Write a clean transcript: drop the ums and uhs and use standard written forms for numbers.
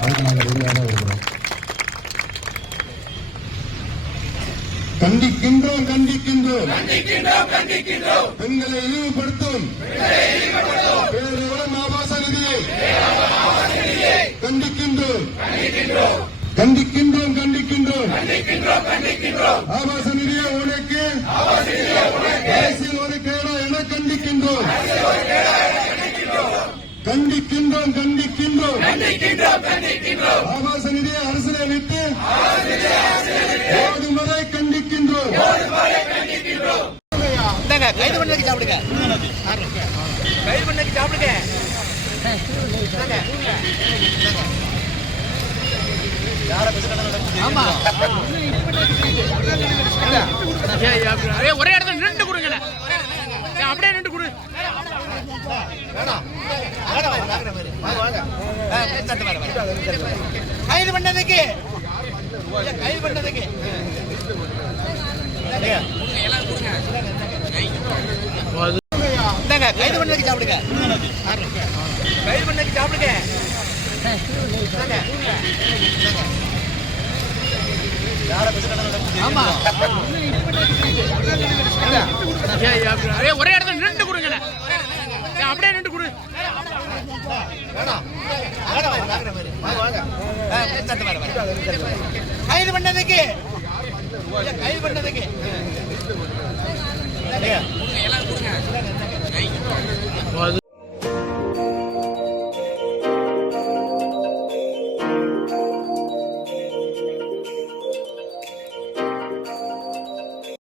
அதுக்கு நாங்கள் ரெடியாக இருக்கிறோம். கண்டிக்கின்றோம் கண்டிக்கின்றோம் பெண்களை இழிவுபடுத்தும் பேரவலம் ஆபாச நிதியை கண்டிக்கின்றோம் கண்டிக்கின்றோம் கண்டிக்கின்றோம் ஆபாச நிதியை உனக்கு அரசியல் ஒதுக்கீடா என கண்டிக்கின்றோம் கண்டிக்கின்றோம் கண்டிக்கின்றோம் ஆபாச நிதியை அரசியலை விட்டு ஓடும் வரை கண்டிக்கின்றோம். கைது பண்ணதுக்கு சாப்பிடுங்க, கைது பண்ணதுக்கு சாப்பிடுங்க. ஒரே இடத்துல ரெண்டு கொடுங்க, அப்படியே ரெண்டு கொடு. கைது பண்ணதுக்கு கைது பண்ணதுக்கு கைது பண்ணதுக்கு சாப்பிடுங்க, கைது பண்ணதுக்கு சாப்பிடுங்க. ஒரே இடத்துல